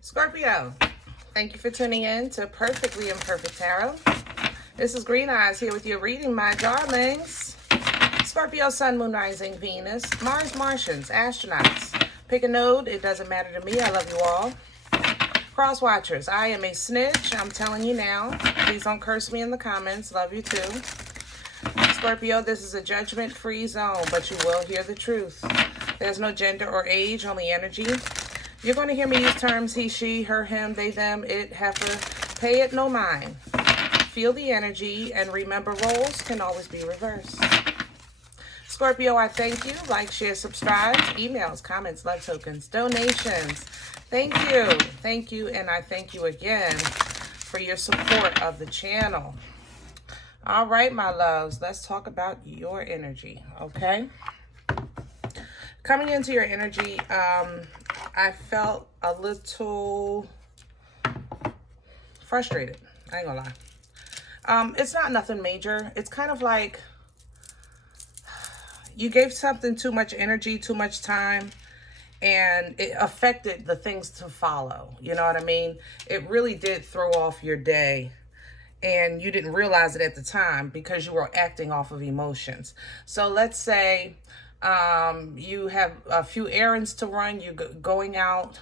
Scorpio, thank you for tuning in to Perfectly Imperfect Tarot. This is Green Eyes here with your reading, my darlings. Scorpio, Sun, Moon, Rising, Venus, Mars, Martians, astronauts. Pick a node. It doesn't matter to me. I love you all. Cross watchers, I am a snitch. I'm telling you now. Please don't curse me in the comments. Love you too. Scorpio, this is a judgment-free zone, but you will hear the truth. There's no gender or age, only energy. You're going to hear me use terms he, she, her, him, they, them, it, heifer. Pay it no mind. Feel the energy, and remember, roles can always be reversed. Scorpio, I thank you. Like, share, subscribe. Emails, comments, love tokens, donations. Thank you. Thank you, and I thank you again for your support of the channel. All right, my loves, let's talk about your energy, okay? Coming into your energy, I felt a little frustrated. I ain't gonna lie. It's not nothing major. It's kind of like you gave something too much energy, too much time, and it affected the things to follow. You know what I mean? It really did throw off your day. And you didn't realize it at the time because you were acting off of emotions. So let's say you have a few errands to run, you're going out,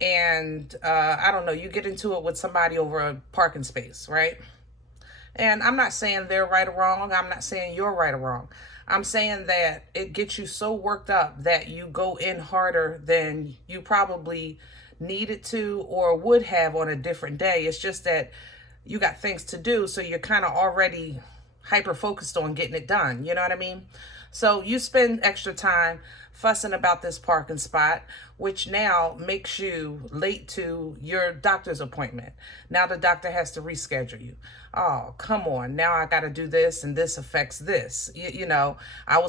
and I don't know, you get into it with somebody over a parking space, right? And I'm not saying they're right or wrong. I'm not saying you're right or wrong. I'm saying that it gets you so worked up that you go in harder than you probably needed to or would have on a different day. It's just that you got things to do, so you're kind of already hyper-focused on getting it done. You know what I mean? So you spend extra time fussing about this parking spot, which now makes you late to your doctor's appointment. Now the doctor has to reschedule you. Oh, come on. Now I got to do this, and this affects this. You know, I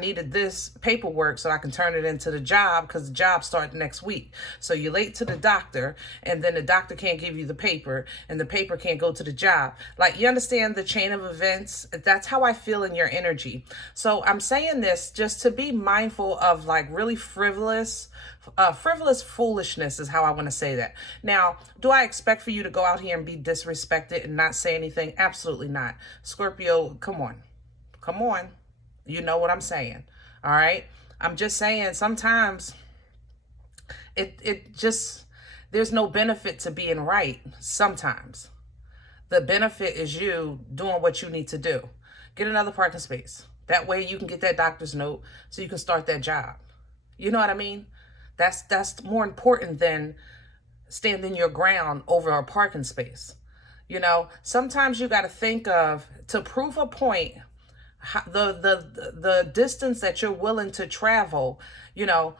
needed this paperwork so I can turn it into the job because the job starts next week. So you're late to the doctor, and then the doctor can't give you the paper, and the paper can't go to the job. Like, you understand the chain of events? That's how I feel in your energy. So I'm saying this just to be mindful of like really frivolous foolishness is how I want to say that. Now, do I expect for you to go out here and be disrespected and not say anything? Absolutely not. Scorpio, come on. Come on. You know what I'm saying. All right. I'm just saying sometimes it just, there's no benefit to being right. Sometimes the benefit is you doing what you need to do. Get another parking space. That way you can get that doctor's note so you can start that job. You know what I mean? That's more important than standing your ground over a parking space. You know, sometimes you got to think of, to prove a point, the distance that you're willing to travel, you know,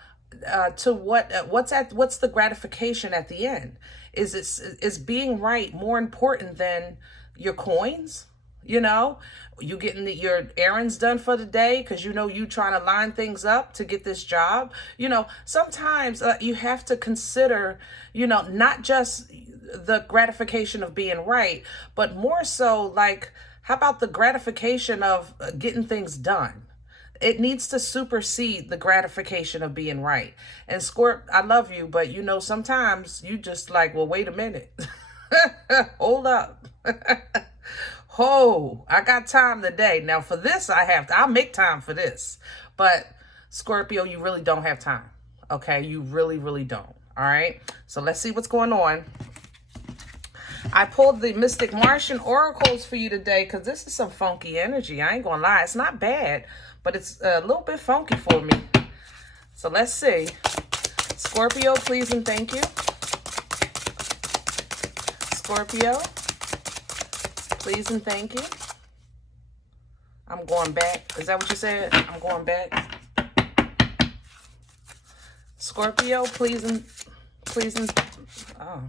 to what's the gratification at the end? Is being right more important than your coins? You know, you getting your errands done for the day because you know you trying to line things up to get this job. You know, sometimes you have to consider, you know, not just the gratification of being right, but more so like, how about the gratification of getting things done? It needs to supersede the gratification of being right. And Scorp, I love you, but you know, sometimes you just like, well, wait a minute. Hold up. Oh, I got time today. Now for this, I'll make time for this. But Scorpio, you really don't have time. Okay, you really, really don't. All right, so let's see what's going on. I pulled the Mystic Martian Oracles for you today because this is some funky energy. I ain't gonna lie, it's not bad, but it's a little bit funky for me. So let's see. Scorpio, please and thank you. Scorpio, please and thank you. I'm going back. Is that what you said? I'm going back. Scorpio, please and oh.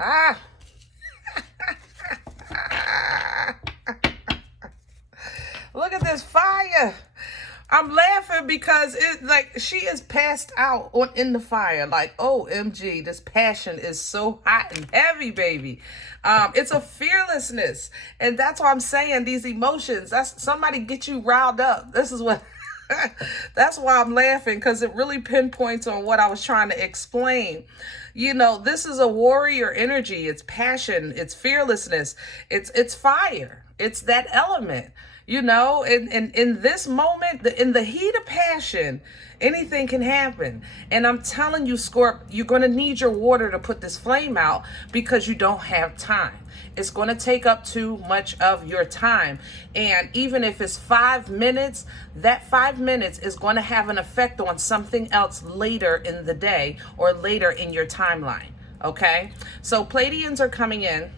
Ah. Look at this fire. I'm laughing because it like she is passed out in the fire. Like, OMG, this passion is so hot and heavy, baby. It's a fearlessness. And that's why I'm saying these emotions. That's somebody get you riled up. This is what That's why I'm laughing, because it really pinpoints on what I was trying to explain. You know, this is a warrior energy. It's passion. It's fearlessness. It's fire. It's that element. You know, in this moment, in the heat of passion, anything can happen. And I'm telling you, Scorp, you're going to need your water to put this flame out, because you don't have time. It's going to take up too much of your time. And even if it's 5 minutes, that 5 minutes is going to have an effect on something else later in the day or later in your timeline. Okay? So Pleiadians are coming in.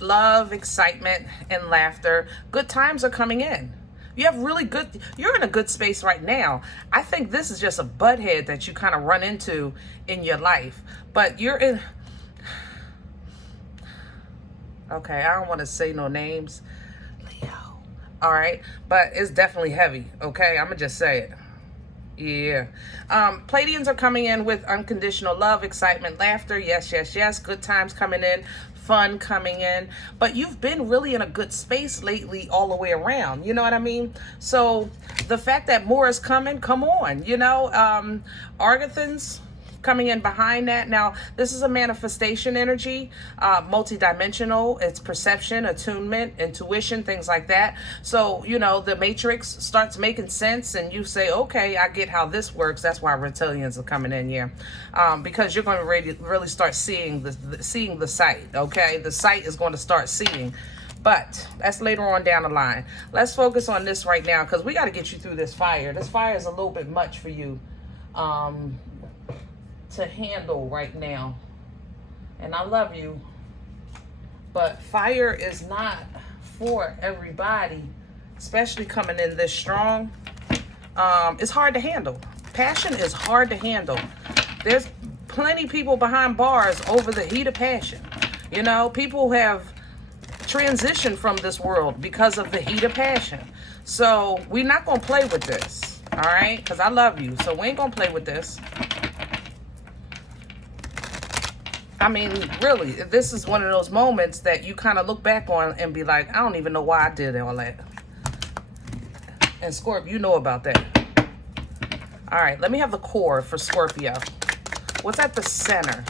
Love, excitement, and laughter. Good times are coming in. You're in a good space right now. I think this is just a butthead that you kind of run into in your life. But you're in... Okay, I don't want to say no names. Leo. All right, but it's definitely heavy. Okay, I'm going to just say it. Yeah. Pleiadians are coming in with unconditional love, excitement, laughter. Yes, yes, yes. Good times coming in. Fun coming in. But you've been really in a good space lately all the way around. You know what I mean? So the fact that more is coming, come on. You know, Argathons coming in behind that. Now, this is a manifestation energy, multidimensional. It's perception, attunement, intuition, things like that. So, you know, the matrix starts making sense and you say, okay, I get how this works. That's why reptilians are coming in here, because you're going to really start seeing the sight. Okay, the sight is going to start seeing. But that's later on down the line. Let's focus on this right now, because we got to get you through this fire. This fire is a little bit much for you to handle right now. And I love you, but fire is not for everybody, especially coming in this strong. It's hard to handle. Passion is hard to handle. There's plenty people behind bars over the heat of passion. You know, people have transitioned from this world because of the heat of passion. So we're not gonna play with this, all right? Because I love you, so we ain't gonna play with this. I mean, really, this is one of those moments that you kind of look back on and be like, I don't even know why I did all that. And Scorpio, you know about that. All right, let me have the core for Scorpio. What's at the center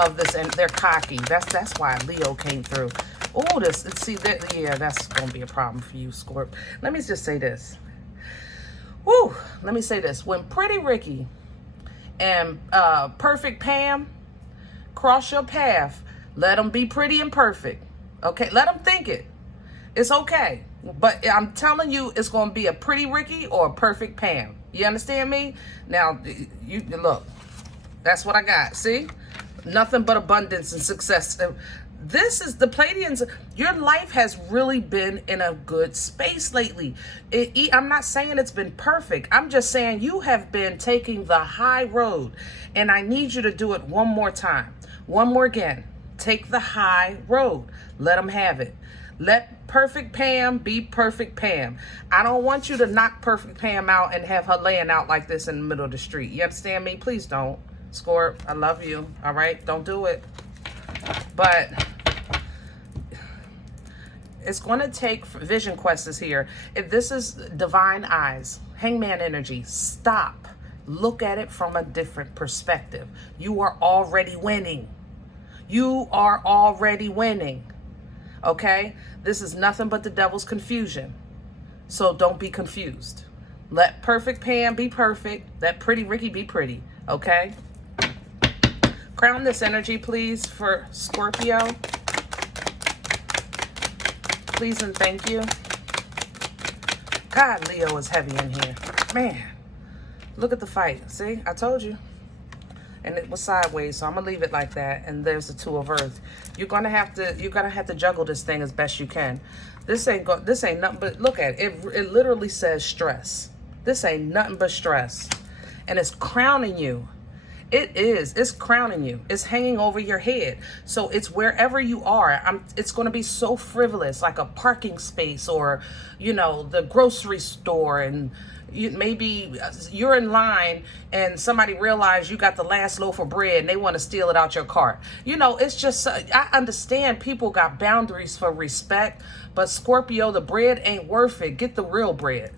of this? And they're cocky. That's why Leo came through. Oh, yeah, that's going to be a problem for you, Scorpio. Let me just say this. Woo, let me say this. When Pretty Ricky and Perfect Pam cross your path, let them be pretty and perfect. Okay, let them think it. It's okay. But I'm telling you, it's going to be a Pretty Ricky or a Perfect Pam. You understand me? Now, you look, that's what I got. See? Nothing but abundance and success. This is the Pleiadians. Your life has really been in a good space lately. I'm not saying it's been perfect. I'm just saying you have been taking the high road. And I need you to do it one more time. One more again. Take the high road. Let them have it. Let Perfect Pam be Perfect Pam. I don't want you to knock Perfect Pam out and have her laying out like this in the middle of the street. You understand me? Please don't. Scorp, I love you. All right? Don't do it. But it's going to take vision quests here. If this is divine eyes, hangman energy, stop. Look at it from a different perspective. You are already winning. You are already winning. Okay? This is nothing but the devil's confusion. So don't be confused. Let Perfect Pam be perfect. Let Pretty Ricky be pretty. Okay? Crown this energy, please, for Scorpio. Please and thank you. God, Leo is heavy in here. Man, look at the fight. See, I told you. And it was sideways, so I'm gonna leave it like that. And there's the Two of Earth. You're gonna have to juggle this thing as best you can. This ain't nothing but, look at it. It literally says stress. This ain't nothing but stress, and it's crowning you. It's crowning you. It's hanging over your head. So it's wherever you are. It's going to be so frivolous, like a parking space or, you know, the grocery store. And maybe you're in line and somebody realized you got the last loaf of bread and they want to steal it out your cart. You know, it's just, I understand people got boundaries for respect, but Scorpio, the bread ain't worth it. Get the real bread.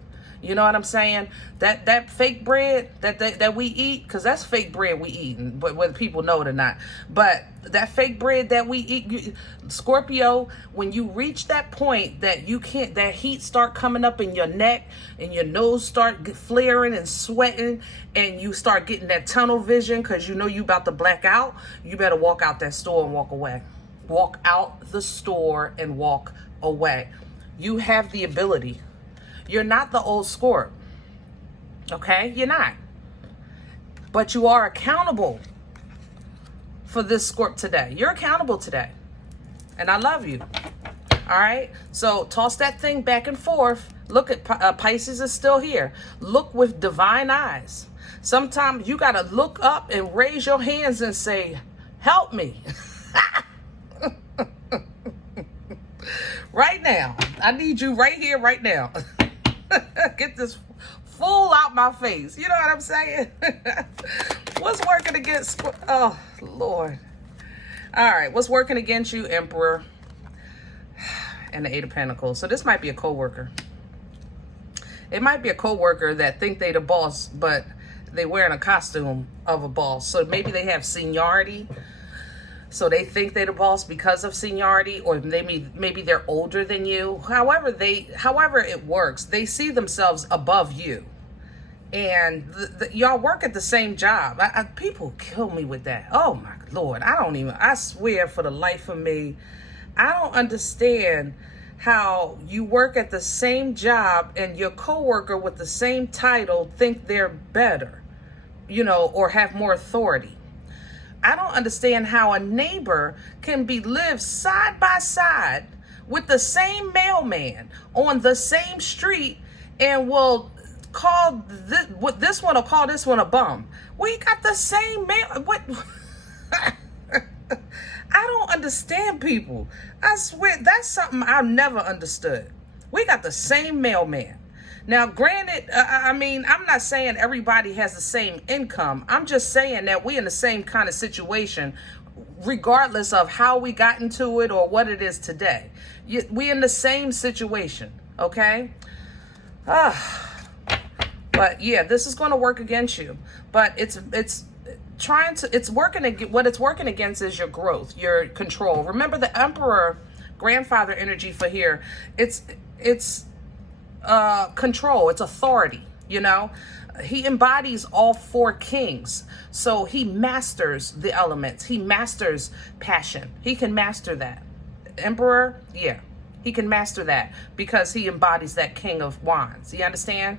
You know what I'm saying? That fake bread that we eat, because that's fake bread we eating, but whether people know it or not. But that fake bread that we eat, Scorpio, when you reach that point that you can't, that heat start coming up in your neck and your nose start flaring and sweating, and you start getting that tunnel vision because you know you about to black out, you better walk out that store and walk away. Walk out the store and walk away. You have the ability. You're not the old Scorp. Okay? You're not. But you are accountable for this Scorp today. You're accountable today. And I love you. All right? So toss that thing back and forth. Look at Pisces is still here. Look with divine eyes. Sometimes you got to look up and raise your hands and say, help me. Right now. I need you right here, right now. Get this fool out my face. You know what I'm saying? What's working against... Oh, Lord. All right. What's working against you, Emperor? And the Eight of Pentacles. So this might be a coworker. It might be a coworker that think they the boss, but they wearing a costume of a boss. So maybe they have seniority. So they think they're the boss because of seniority, or maybe they're older than you. However it works, they see themselves above you, and y'all work at the same job. People kill me with that. Oh my Lord, I swear for the life of me, I don't understand how you work at the same job and your coworker with the same title think they're better, or have more authority. I don't understand how a neighbor can live side by side with the same mailman on the same street and will call this one a bum. We got the same mail. What? I don't understand people. I swear that's something I've never understood. We got the same mailman. Now, granted, I'm not saying everybody has the same income. I'm just saying that we're in the same kind of situation, regardless of how we got into it or what it is today. We're in the same situation, okay? But yeah, this is going to work against you. But what it's working against is your growth, your control. Remember the Emperor, grandfather energy for here. It's control, it's authority. He embodies all four kings, so he masters the elements. He masters passion. He can master that. Emperor, yeah, he can master that because he embodies that king of wands. You understand?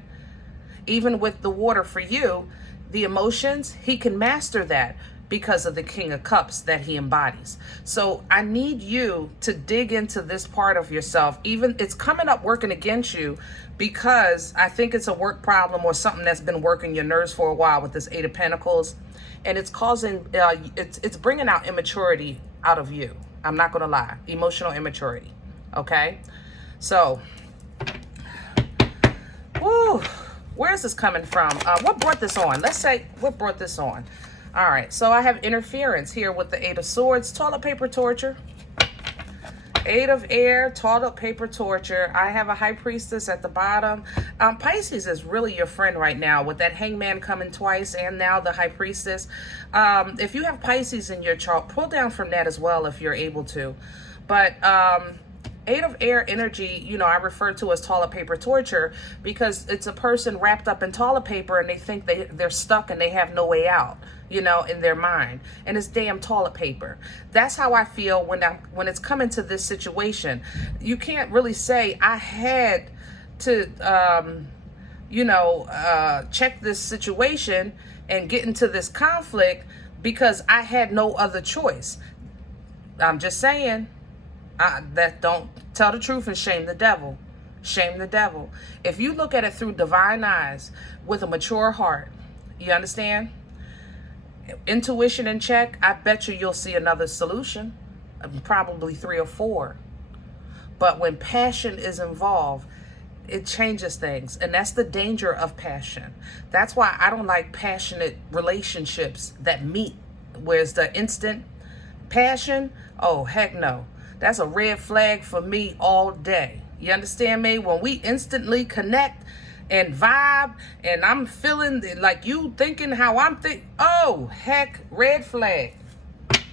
Even with the water for you, the emotions, he can master that because of the king of cups that he embodies. So I need you to dig into this part of yourself. Even it's coming up working against you because I think it's a work problem or something that's been working your nerves for a while with this Eight of Pentacles, and it's causing it's bringing out immaturity out of you. I'm not gonna lie, emotional immaturity. Okay, so whoo, where is this coming from? What brought this on? Let's say what brought this on. All right, so I have interference here with the Eight of Swords, toilet paper torture. Eight of Air, toilet paper torture. I have a High Priestess at the bottom. Pisces is really your friend right now with that Hangman coming twice and now the High Priestess. If you have Pisces in your chart, pull down from that as well if you're able to. But Eight of Air energy, I refer to as toilet paper torture because it's a person wrapped up in toilet paper and they think they're stuck and they have no way out, in their mind. And it's damn toilet paper. That's how I feel when it's coming to this situation. You can't really say I had to, check this situation and get into this conflict because I had no other choice. I'm just saying. That don't tell the truth and shame the devil. Shame the devil. If you look at it through divine eyes with a mature heart, you understand? Intuition in check, I bet you'll see another solution, probably 3 or 4. But when passion is involved, it changes things. And that's the danger of passion. That's why I don't like passionate relationships that meet. Where's the instant passion? Oh, heck no. That's a red flag for me all day. You understand me? When we instantly connect and vibe, and I'm feeling like you thinking how I'm thinking. Oh, heck, red flag.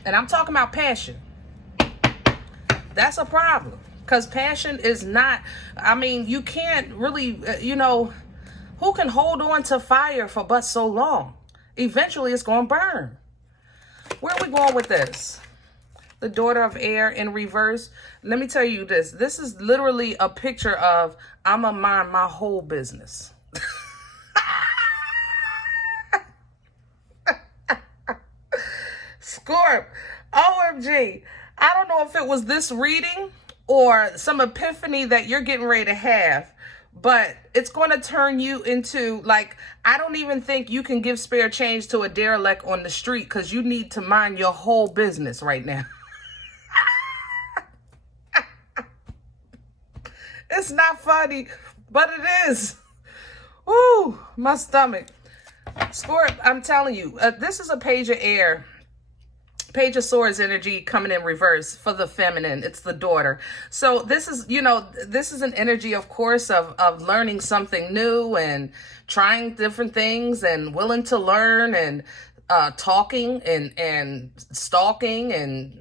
And I'm talking about passion. That's a problem. Because passion is not, I mean, you can't really, who can hold on to fire for but so long? Eventually, it's going to burn. Where are we going with this? The daughter of air in reverse. Let me tell you this. This is literally a picture of, I'm going to mind my whole business. Scorp, OMG. I don't know if it was this reading or some epiphany that you're getting ready to have, but it's going to turn you into, like, I don't even think you can give spare change to a derelict on the street because you need to mind your whole business right now. It's not funny, but it is. Ooh, my stomach. Scorp, I'm telling you, this is a page of air. Page of Swords energy coming in reverse for the feminine. It's the daughter. So this is, this is an energy, of course, of learning something new and trying different things and willing to learn and talking and stalking and,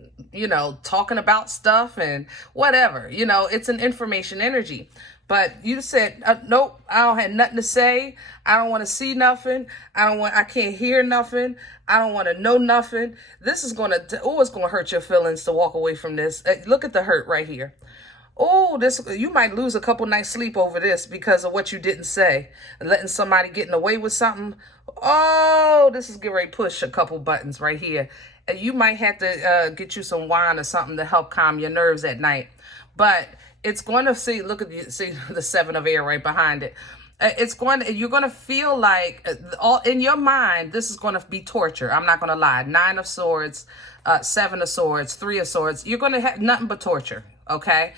talking about stuff and whatever. It's an information energy. But you said, nope, I don't have nothing to say. I don't want to see nothing. I can't hear nothing. I don't want to know nothing. This is it's going to hurt your feelings to walk away from this. Look at the hurt right here. Oh, you might lose a couple nights sleep over this because of what you didn't say. Letting somebody getting away with something. Oh, this is getting ready to push a couple buttons right here. You might have to get you some wine or something to help calm your nerves at night. But it's going to see the Seven of Air right behind it. You're going to feel like all in your mind, this is going to be torture. I'm not going to lie. 9 of Swords, 7 of Swords, 3 of Swords. You're going to have nothing but torture. Okay.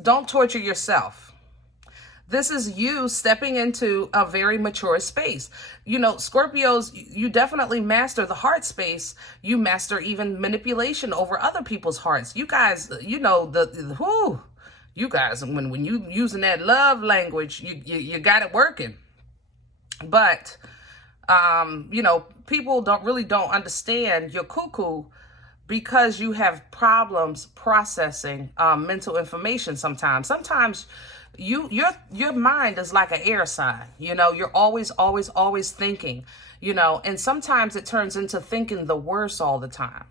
Don't torture yourself. This is you stepping into a very mature space. Scorpios, you definitely master the heart space. You master even manipulation over other people's hearts. You guys, you guys, when you using that love language, you got it working. But, people don't understand your cuckoo because you have problems processing mental information sometimes. Sometimes your mind is like an air sign. You're always thinking, and sometimes it turns into thinking the worst all the time,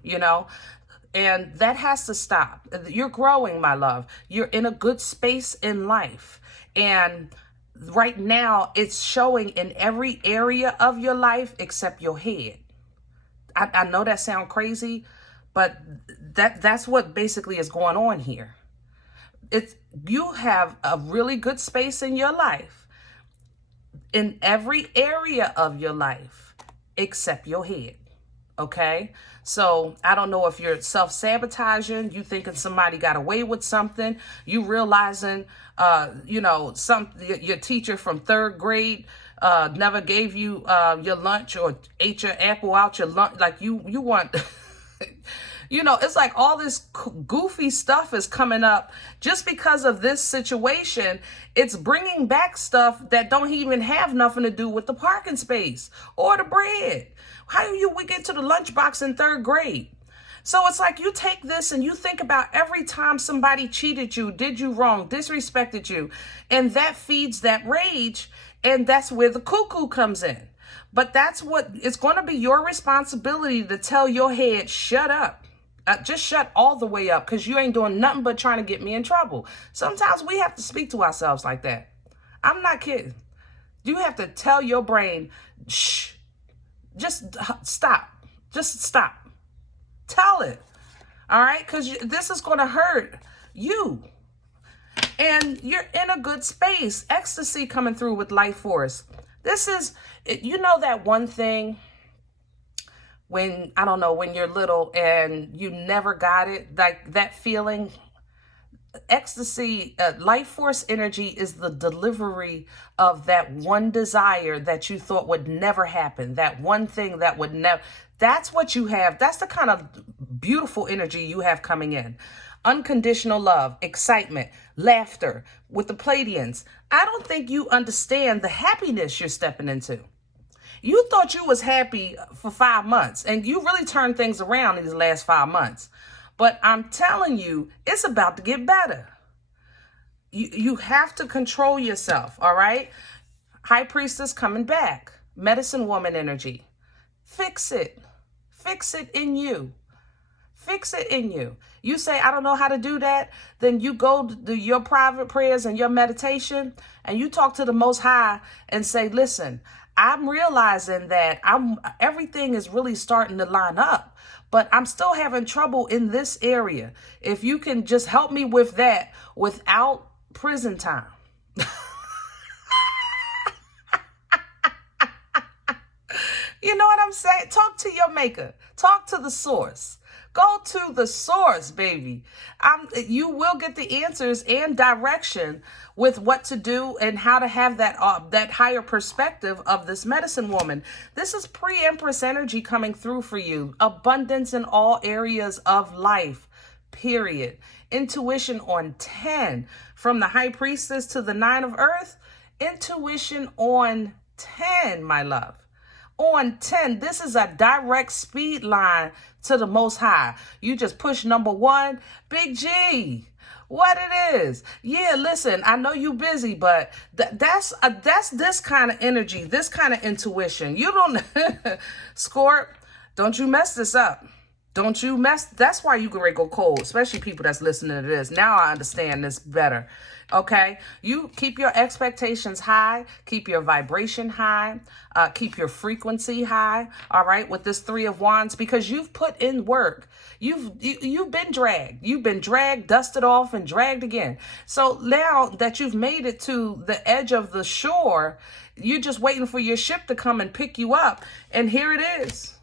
and that has to stop. You're growing, my love. You're in a good space in life. And right now it's showing in every area of your life except your head. I know that sounds crazy, but that's what basically is going on here. You have a really good space in your life, in every area of your life, except your head. Okay? So I don't know if you're self-sabotaging, you thinking somebody got away with something, you realizing, your teacher from 3rd grade never gave you your lunch or ate your apple out your lunch. Like you want... it's like all this goofy stuff is coming up just because of this situation. It's bringing back stuff that don't even have nothing to do with the parking space or the bread. How we get to the lunchbox in 3rd grade? So it's like you take this and you think about every time somebody cheated you, did you wrong, disrespected you, and that feeds that rage, and that's where the cuckoo comes in. But it's going to be your responsibility to tell your head, shut up. Just shut all the way up, because you ain't doing nothing but trying to get me in trouble. Sometimes we have to speak to ourselves like that. I'm not kidding. You have to tell your brain, shh, just stop. Just stop. Tell it. All right? Because this is going to hurt you. And you're in a good space. Ecstasy coming through with life force. This is, that one thing when you're little and you never got it, like that feeling. Ecstasy, life force energy is the delivery of that one desire that you thought would never happen. That one thing that would never, that's what you have. That's the kind of beautiful energy you have coming in. Unconditional love, excitement, laughter with the Pleiadians. I don't think you understand the happiness you're stepping into. You thought you was happy for 5 months, and you really turned things around in these last 5 months. But I'm telling you, it's about to get better. You have to control yourself, all right? High Priestess coming back. Medicine woman energy. Fix it. Fix it in you. Fix it in you. You say, I don't know how to do that. Then you go do your private prayers and your meditation, and you talk to the Most High and say, listen, I'm realizing that everything is really starting to line up, but I'm still having trouble in this area. If you can just help me with that without prison time. You know what I'm saying? Talk to your maker. Talk to the source. Go to the source, baby. You will get the answers and direction with what to do and how to have that higher perspective of this medicine woman. This is pre-Empress energy coming through for you. Abundance in all areas of life, period. Intuition on 10. From the High Priestess to the 9 of Earth, intuition on 10, my love. On 10, this is a direct speed line to the Most High. You just push number 1, Big G. What it is. Yeah, listen, I know you busy, but that's this kind of energy, this kind of intuition. You don't, Scorp, don't you mess this up. Don't you mess, that's why you can go cold, especially people that's listening to this. Now I understand this better. Okay, you keep your expectations high, keep your vibration high, keep your frequency high. All right, with this 3 of Wands, because you've put in work. You've been dragged, dusted off, and dragged again. So now that you've made it to the edge of the shore, you're just waiting for your ship to come and pick you up, and here it is,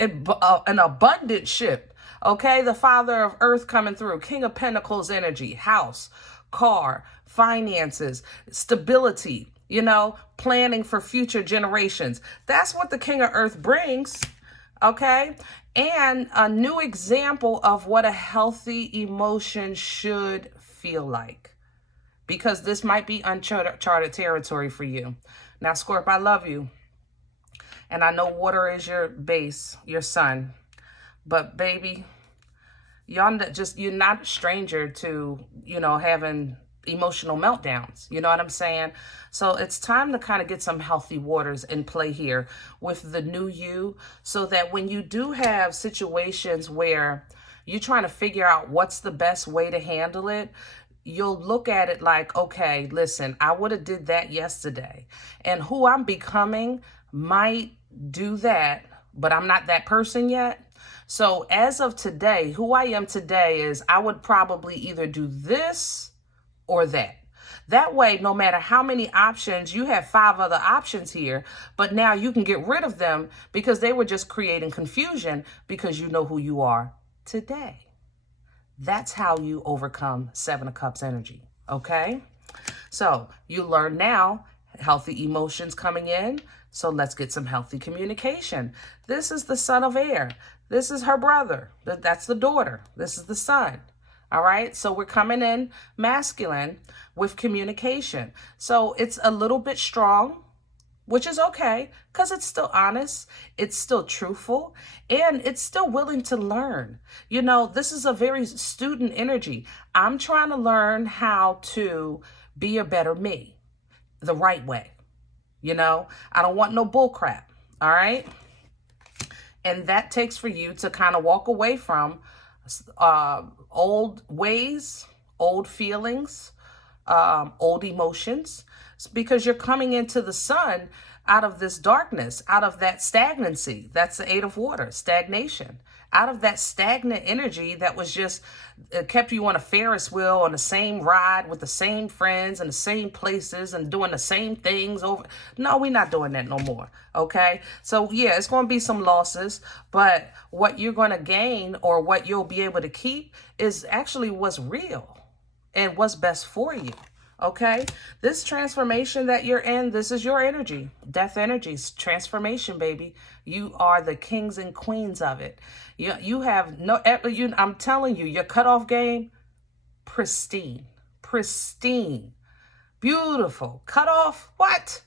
an abundant ship. Okay, the Father of Earth coming through, King of Pentacles energy, house, car, finances, stability, planning for future generations. That's what the King of Earth brings, okay? And a new example of what a healthy emotion should feel like, because this might be uncharted territory for you. Now, Scorp, I love you. And I know water is your base, your sun. But, baby, you're not a stranger to, having emotional meltdowns. You know what I'm saying? So it's time to kind of get some healthy waters in play here with the new you, so that when you do have situations where you're trying to figure out what's the best way to handle it, you'll look at it like, okay, listen, I would have did that yesterday, and who I'm becoming might do that, but I'm not that person yet. So as of today, who I am today is I would probably either do this or that. That way, no matter how many options, you have 5 other options here, but now you can get rid of them because they were just creating confusion, because you know who you are today. That's how you overcome 7 of Cups energy, okay? So you learn now healthy emotions coming in. So let's get some healthy communication. This is the son of air. This is her brother. That's the daughter. This is the son. All right. So we're coming in masculine with communication. So it's a little bit strong, which is okay, because it's still honest. It's still truthful, and it's still willing to learn. This is a very student energy. I'm trying to learn how to be a better me the right way. I don't want no bull crap. All right. And that takes for you to kind of walk away from old ways, old feelings, old emotions, because you're coming into the sun out of this darkness, out of that stagnancy. That's the 8 of Water, stagnation. Out of that stagnant energy that was just kept you on a Ferris wheel, on the same ride with the same friends and the same places and doing the same things over. No, we're not doing that no more. Okay. So yeah, it's going to be some losses, but what you're going to gain, or what you'll be able to keep, is actually what's real and what's best for you. Okay, this transformation that you're in, this is your energy, death energies, transformation, baby. You are the kings and queens of it. You have no, I'm telling you, your cutoff game, pristine, pristine, beautiful. Cut off, what?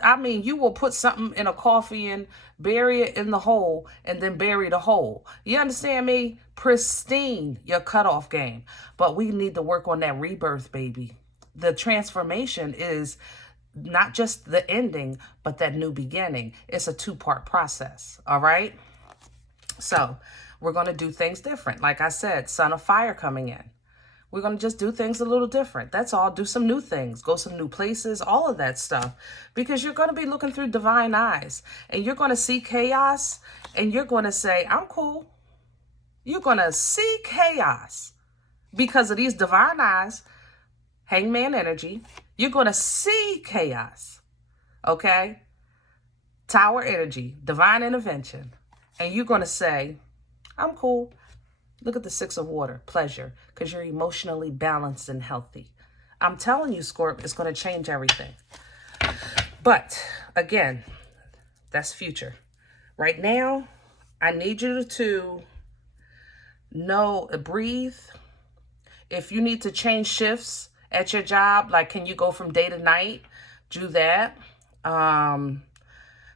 I mean, you will put something in a coffee and bury it in the hole and then bury the hole. You understand me? Pristine, your cutoff game. But we need to work on that rebirth, baby. The transformation is not just the ending, but that new beginning. It's a two-part process, all right? So we're going to do things different. Like I said, Son of Fire coming in. We're going to just do things a little different. That's all. Do some new things. Go some new places. All of that stuff. Because you're going to be looking through divine eyes. And you're going to see chaos. And you're going to say, I'm cool. You're going to see chaos. Because of these divine eyes. Hangman energy. You're going to see chaos. Okay? Tower energy. Divine intervention. And you're going to say, I'm cool. Look at the 6 of water, pleasure, because you're emotionally balanced and healthy. I'm telling you, Scorp, it's going to change everything. But again, that's future. Right now, I need you to know, breathe. If you need to change shifts at your job, like can you go from day to night? Do that.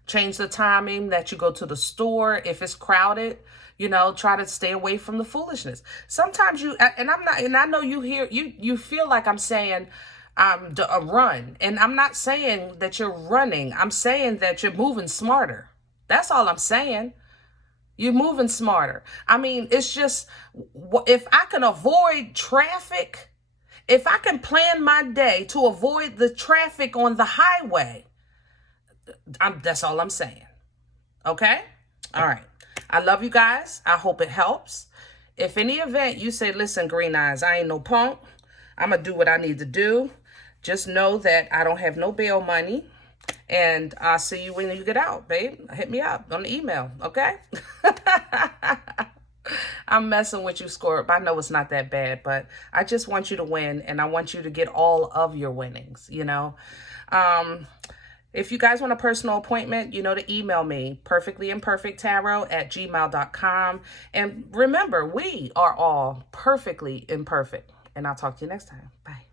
Change the timing that you go to the store. If it's crowded, you know, try to stay away from the foolishness. Sometimes you, and I'm not, and I know you hear, you feel like I'm saying a run. And I'm not saying that you're running. I'm saying that you're moving smarter. That's all I'm saying. You're moving smarter. I mean, it's just, if I can avoid traffic, if I can plan my day to avoid the traffic on the highway, that's all I'm saying. Okay? All right. I love you guys. I hope it helps. If any event you say, listen, Green Eyes, I ain't no punk. I'm going to do what I need to do. Just know that I don't have no bail money. And I'll see you when you get out, babe. Hit me up on the email, okay? I'm messing with you, Scorp. I know it's not that bad, but I just want you to win. And I want you to get all of your winnings, you know? If you guys want a personal appointment, you know to email me, perfectlyimperfecttarot@gmail.com. And remember, we are all perfectly imperfect. And I'll talk to you next time. Bye.